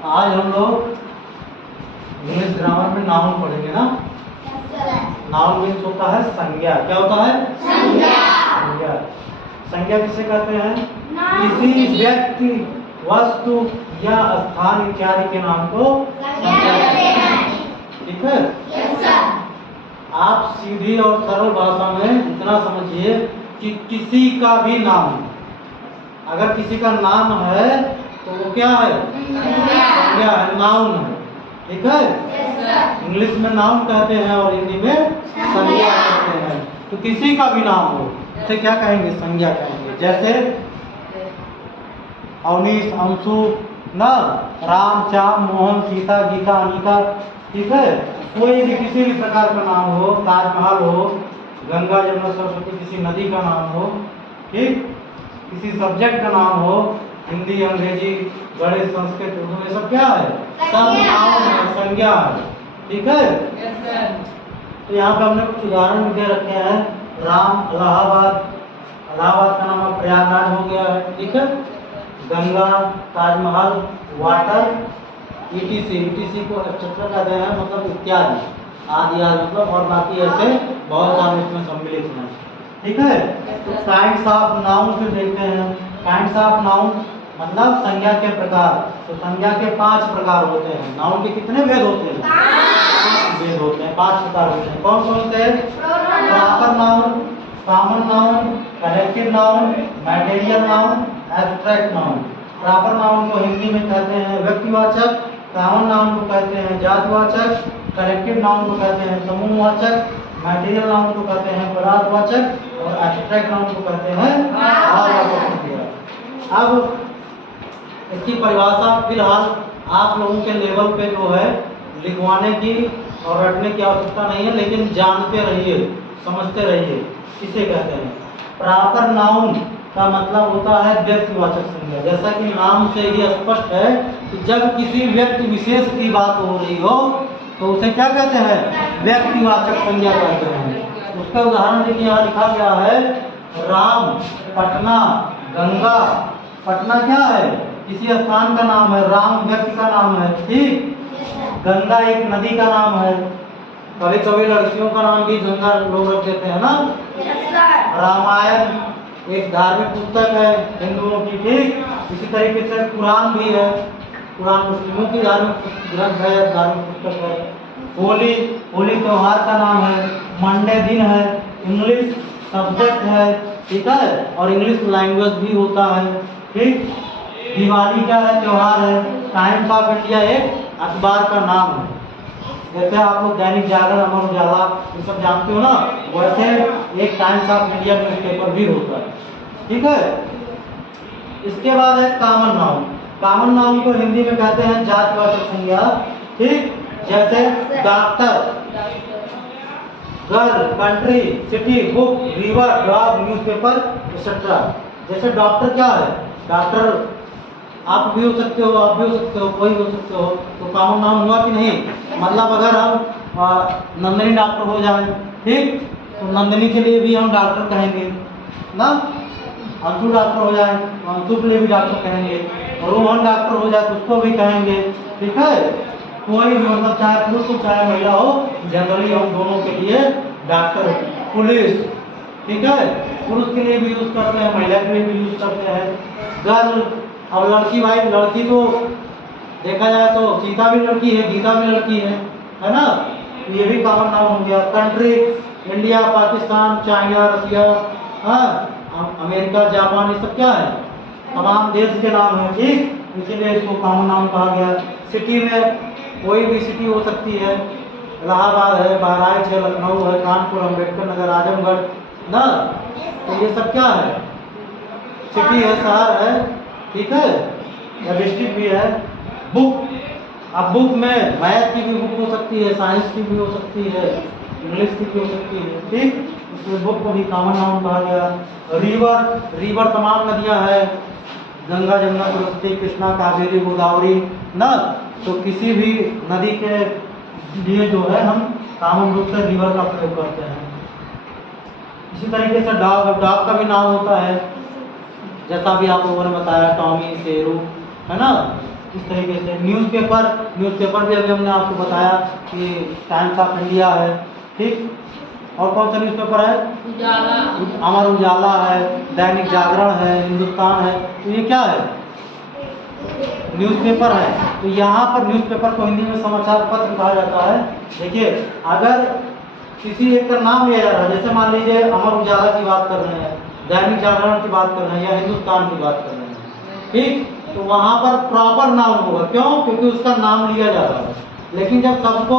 आज हम लोग इंग्लिश ग्रामर में नाउन पढ़ेंगे ना। नाउन मीन्स होता है संज्ञा। क्या होता है? संज्ञा। संज्ञा किसे कहते हैं? किसी व्यक्ति, वस्तु या स्थान इत्यादि के नाम को संज्ञा कहते हैं। ठीक है? आप सीधी और सरल भाषा में इतना समझिए कि किसी का भी नाम, अगर किसी का नाम है तो वो क्या है? संज्ञा है, नाउन है। ठीक है? इंग्लिश में नाउन कहते हैं और हिंदी में संज्ञा कहते हैं। तो किसी का भी नाम हो उसे क्या कहेंगे? संज्ञा कहेंगे। जैसे अवनीश, अंशु, न राम, श्याम, मोहन, सीता, गीता, अनिता। ठीक है? कोई भी किसी भी प्रकार का नाम हो, ताजमहल हो, गंगा, जमुना, सरस्वती, किसी नदी का नाम हो, ठीक, किसी सब्जेक्ट का नाम हो, हिंदी, अंग्रेजी, गणित, संस्कृत, उर्दू, ये सब क्या है? सब नाउन है, संज्ञा है। ठीक है? तो यहाँ पे हमने कुछ उदाहरण दे रखे हैं। राम, इलाहाबाद, इलाहाबाद का नाम प्रयागराज हो गया है। ठीक है? गंगा, ताजमहल, वाटर, ईटीसी को एक्सेट्रा कहते हैं, मतलब इत्यादि, आदि आदि, मतलब और बाकी ऐसे बहुत सारे इसमें सम्मिलित हैं। ठीक है? तो काइंड्स ऑफ नाउन फिर देखते हैं। काइंड्स ऑफ नाउन मतलब संज्ञा के प्रकार। तो संज्ञा के 5 प्रकार होते हैं। नाउन के कितने भेद होते हैं? 5 भेद होते हैं, 5 प्रकार होते हैं। कौन कौन से? Proper noun, common noun, collective noun, material noun, abstract noun. Proper noun को हिंदी में कहते हैं व्यक्तिवाचक, कॉमन नाउन को कहते हैं जातिवाचक, कलेक्टिव नाउन को कहते हैं समूहवाचक, मैटेरियल नाउन को कहते हैं पदार्थवाचक और एब्स्ट्रैक्ट नाउन को कहते हैं भाववाचक। अब इसकी परिभाषा फिलहाल आप लोगों के लेवल पे जो है लिखवाने की और रटने की आवश्यकता नहीं है, लेकिन जानते रहिए, समझते रहिए। किसे कहते हैं? प्रॉपर नाउन का मतलब होता है व्यक्तिवाचक संज्ञा। जैसा कि नाम से ही स्पष्ट है कि जब किसी व्यक्ति विशेष की बात हो रही हो तो उसे क्या कहते हैं? व्यक्तिवाचक संज्ञा कहते हैं। उसका उदाहरण देखिए, यहाँ लिखा गया है राम, पटना, गंगा। पटना क्या है? किसी स्थान का नाम है। राम व्यक्ति का नाम है। ठीक? गंगा एक नदी का नाम है। कभी कभी लड़कियों का नाम भी गंगा लोग रख देते हैं ना। रामायण एक धार्मिक पुस्तक है हिंदुओं की। ठीक? इसी तरीके से कुरान भी है। कुरान मुस्लिमों की धार्मिक ग्रंथ है, धार्मिक पुस्तक है। होली, होली त्योहार का नाम है। मंडे दिन है, इंग्लिश सब्जेक्ट है। ठीक है? और इंग्लिश लैंग्वेज भी होता है। ठीक? दिवाली क्या है? त्योहार है। टाइम्स ऑफ इंडिया एक अखबार का नाम है। जैसे आप लोग दैनिक जागरण, अमर उजाला ये सब जानते हो ना, वैसे एक टाइम्स ऑफ इंडिया न्यूज़पेपर भी होता है। ठीक है? इसके बाद है कॉमन नाउन। कॉमन नाउन को हिंदी में कहते हैं जातिवाचक संज्ञा। ठीक? जैसे doctor, girl, country, city, book, river, dog, newspaper etcetera. जैसे डॉक्टर क्या है? डॉक्टर आप भी हो सकते हो, आप भी हो सकते हो, कोई हो सकते हो। तो कॉमन नाउन हुआ कि नहीं? मतलब अगर हम नंदिनी डॉक्टर हो जाए, ठीक, तो नंदिनी के लिए भी हम डॉक्टर कहेंगे ना। अंशु डॉक्टर हो जाए तो अंशु के लिए भी डॉक्टर कहेंगे। रोहन डॉक्टर हो जाए तो उसको भी कहेंगे। ठीक है? कोई भी, मतलब चाहे पुरुष हो चाहे महिला हो, जनरली हम दोनों के लिए डॉक्टर। पुलिस, ठीक है, पुरुष के लिए भी यूज करते हैं, महिला के लिए भी यूज करते हैं। गर्ल, अब लड़की, भाई लड़की तो देखा जाए तो सीता भी लड़की है, गीता भी लड़की है ना। तो ये भी कॉमन नाउन हो गया। कंट्री, इंडिया, पाकिस्तान, चाइना, रसिया, हाँ, अमेरिका, जापान, ये सब क्या है? तमाम देश के नाम है। ठीक? इसीलिए इसको कॉमन नाउन कहा गया। सिटी में कोई भी सिटी हो सकती है। इलाहाबाद है, बहराइच है, लखनऊ है, कानपुर, अम्बेडकर नगर, आजमगढ़ ना। तो ये सब क्या है? सिटी है, शहर है। ठीक है? या डिस्ट्रिक्ट भी है। बुक, अब बुक में मैथ की भी बुक हो सकती है, साइंस की भी हो सकती है, इंग्लिश की भी हो सकती है। ठीक? इसमें बुक को भी कॉमन नाउन कहा गया। रिवर, रिवर तमाम नदियां हैं, गंगा, जमुना, सरस्वती, कृष्णा, कावेरी, गोदावरी ना। तो किसी भी नदी के लिए जो है हम कॉमन रूप से रिवर का प्रयोग करते हैं। इसी तरीके से डॉग, डॉग का भी नाम होता है, जैसा भी आप लोगों ने बताया, टॉमी, शेरू, है ना। इस तरीके से न्यूज़पेपर भी अभी हमने आपको बताया कि टाइम्स ऑफ इंडिया है, ठीक। और कौन सा न्यूज़पेपर है? उजाला, अमर उजाला है, दैनिक जागरण है, हिंदुस्तान है। तो ये क्या है? न्यूज़पेपर है। तो यहाँ पर न्यूज़पेपर को हिंदी में समाचार पत्र कहा जाता है। देखिए, अगर किसी एक का नाम लिया जा रहा है, जैसे मान लीजिए अमर उजाला की बात कर रहे हैं, दैनिक जागरण की बात कर रहे हैं या हिंदुस्तान की बात कर रहे हैं, ठीक, तो वहाँ पर प्रॉपर नाम होगा। क्यों? क्योंकि उसका नाम लिया जा रहा है। लेकिन जब सबको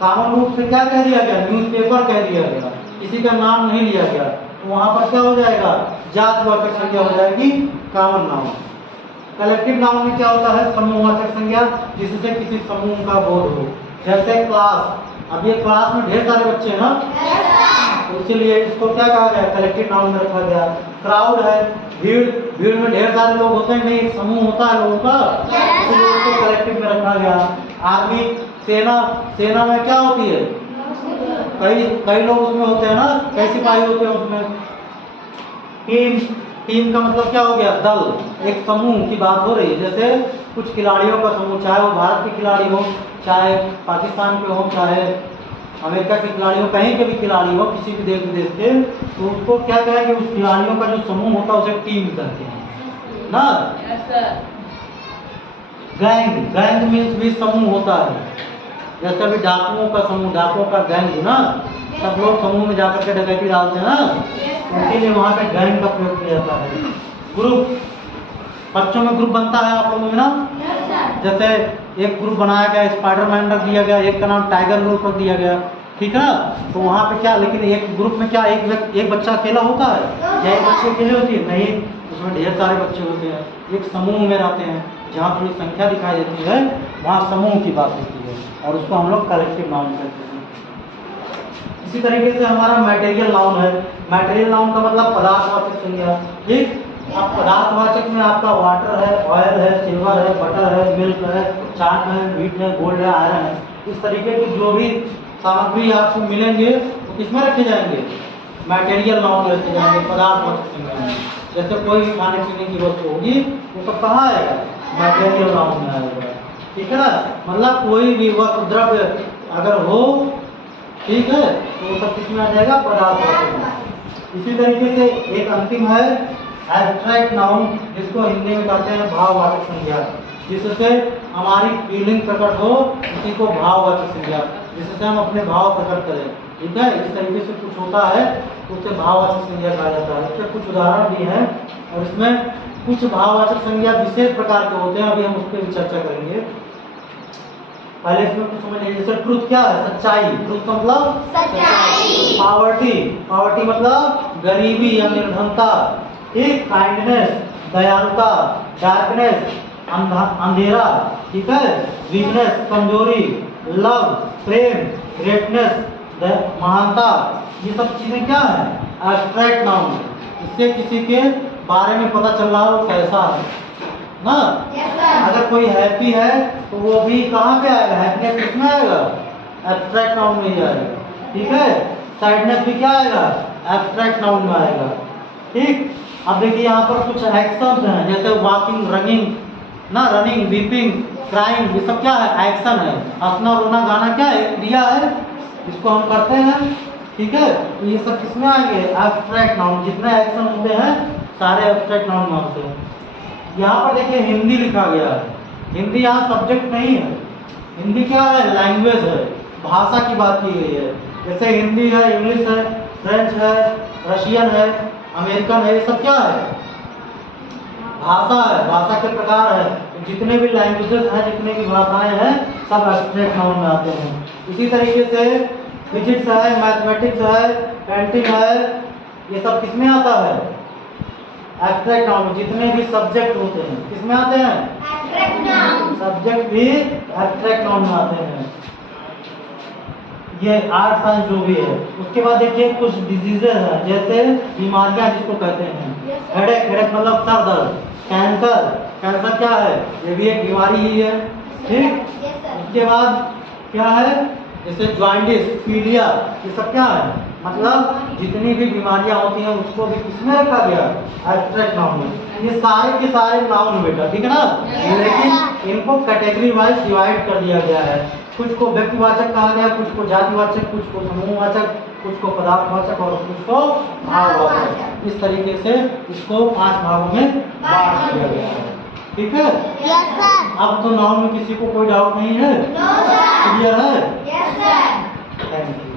कॉमन रूप से क्या कह दिया गया? न्यूज़पेपर कह दिया गया, किसी का नाम नहीं लिया गया, तो वहाँ पर क्या हो जाएगा? जातिवाचक संज्ञा हो जाएगी, कॉमन नाउन। कलेक्टिव नाउन में क्या होता है? समूहवाचक संज्ञा, जिससे किसी समूह का बोध हो। जैसे क्लास, अब ये क्लास में ढेर सारे बच्चे हैं ना, तो इसीलिए इसको क्या कहा गया? कलेक्टिव नाउन में रखा गया। क्राउड है, भीड़ में ढेर सारे लोग होते हैं, नहीं एक समूह होता है लोगों का, इसलिए इसको कलेक्टिव में रखा गया। आर्मी, सेना में क्या होती है? कई लोग उसमें होते हैं ना, कई सिपाही होते हैं उसमें। टीम का मतलब क्या हो गया? दल, एक समूह की बात हो रही है। जैसे कुछ खिलाड़ियों का समूह, चाहे वो भारत के खिलाड़ी हो, चाहे पाकिस्तान के हो, चाहे अमेरिका के खिलाड़ी हो, कहीं के भी खिलाड़ी हो, किसी भी देश विदेश के, तो उसको क्या कहेंगे? उस खिलाड़ियों का जो समूह होता है उसे टीम कहते हैं ना। गैंग मीन्स भी समूह होता है। जैसे अभी डाकुओं का समूह, डाकुओं का गैंग ना, सब लोग समूह में जाकर के डकैती डालते हैं ना, इसीलिए वहाँ पे गैंग का प्रयोग किया जाता है। ग्रुप, बच्चों में ग्रुप बनता है आप लोगों में ना, जैसे एक ग्रुप बनाया गया, स्पाइडरमैन रख दिया गया, एक का नाम टाइगर ग्रुप रख दिया गया, ठीक है ना। तो वहाँ पे क्या, लेकिन एक ग्रुप में क्या एक बच्चा अकेला होता है या एक बच्चे अकेले होती है? नहीं, उसमें ढेर सारे बच्चे होते हैं, एक समूह में रहते हैं। जहाँ थोड़ी संख्या दिखाई देती है वहाँ समूह की बात होती है, और उसको हम लोग कलेक्टिव नाउन कहते हैं। इसी तरीके से हमारा मटेरियल नाउन है। मटेरियल नाउन का मतलब पदार्थवाचक संज्ञा, ठीक। अब पदार्थवाचक में आपका वाटर है, ऑयल है, सिल्वर है, बटर है, मिल्क है, चाट है, मीट है, गोल्ड है, आयरन है। इस तरीके की जो भी सामग्री आपको मिलेंगे तो किसमें रखे जाएंगे? मटेरियल नाउन में रखे जाएंगे, पदार्थवाचक संज्ञा में। जैसे कोई भी खाने पीने की वस्तु होगी वो सब कहाँ आएगा? मटेरियल नाउन में आएगा, ठीक है ना। मतलब कोई भी वस्तु, द्रव्य अगर हो, ठीक है, तो वो सब किसमें आ जाएगा? पदार्थवाचक में। इसी तरीके से एक अंतिम है एब्स्ट्रैक्ट नाउन, जिसको हिंदी में कहते हैं भाववाचक संज्ञा। जिससे हमारी फीलिंग प्रकट हो, उसी को भाववाचक संज्ञा, जिससे हम अपने भाव प्रकट करें, ठीक है। इस तरीके से कुछ होता है तो उसे भाववाचक संज्ञा कहा जाता है। इसके कुछ उदाहरण भी हैं, और इसमें कुछ भाववाचक संज्ञा विशेष प्रकार के होते हैं, अभी हम उस पर भी चर्चा करेंगे। पहले इसमें कुछ समझ लीजिए। जैसे ट्रुथ क्या है? सच्चाई। ट्रुथ का मतलब सच्चाई। पावर्टी मतलब गरीबी या निर्धनता, ठीक। काइंडनेस, दयालुता। डार्कनेस, अंधेरा, ठीक है। वीकनेस, कमजोरी। लव, प्रेम। ग्रेटनेस, महानता। ये सब चीजें क्या है? Abstract noun. इससे किसी के बारे में पता चल रहा हो कैसा है ना। अगर कोई हैप्पी है तो वो भी कहाँ पे आएगा? हैप्पीनेस किसमें आएगा? एब्स्ट्रैक्ट नाउन में ही आएगा, ठीक है। सैडनेस भी क्या आएगा? एब्स्ट्रैक्ट नाउन में आएगा, ठीक। अब देखिए यहाँ पर कुछ एक्शंस हैं, जैसे वॉकिंग, रनिंग ना, रनिंग, वीपिंग, क्राइंग, ये सब क्या है? एक्शन है। हंसना, रोना, गाना क्या है? क्रिया है, इसको हम करते हैं, ठीक है। तो ये सब किसमें आएंगे? Abstract noun. जितने एक्शन होते हैं सारे एब्स्ट्रैक्ट नाउन में होते हैं। यहाँ पर देखिए हिंदी लिखा गया है। हिंदी यहाँ सब्जेक्ट नहीं है। हिंदी क्या है? लैंग्वेज है, भाषा की बात की गई है। जैसे हिंदी है, इंग्लिश है, फ्रेंच है, रशियन है, अमेरिकन है, ये सब क्या है? भाषा है, भाषा के प्रकार है। जितने भी लैंग्वेजेस हैं, जितने भी भाषाएं हैं, सब एब्स्ट्रैक्ट नाउन में आते हैं। इसी तरीके से फिजिक्स है, मैथमेटिक्स है, पेंटिंग है, ये सब किसमें आता है? एब्स्ट्रैक्ट नाउन में। जितने भी सब्जेक्ट होते हैं किसमें आते हैं? Abstract noun. सब्जेक्ट भी एब्स्ट्रैक्ट नाउन में आते हैं। ये आर्ट साइंस जो भी है। उसके बाद देखिए कुछ डिजीजेज है, जैसे बीमारियां जिसको कहते हैं। हेडेक मतलब सर दर्द। कैंसर क्या है? ये भी एक बीमारी ही है, ठीक। उसके बाद क्या है? जैसे जॉइंटिस, पीलिया, ये सब क्या है? मतलब जितनी भी बीमारियां होती हैं उसको भी किसमें रखा गया? एब्स्ट्रैक्ट नाउन में। ये सारे के सारे नाउन बेटा, ठीक है ना? लेकिन इनको कैटेगरी वाइज डिवाइड कर दिया गया है। कुछ को व्यक्तिवाचक कहा गया, कुछ को जातिवाचक, कुछ को समूहवाचक, कुछ को पदार्थवाचक और कुछ को भाववाचक। इस तरीके से इसको 5 भागों में बांट दिया गया है। ठीक है? Yes sir. अब तो नाउन में किसी को कोई डाउट नहीं है? No sir. क्लियर है? Yes sir. Thank you.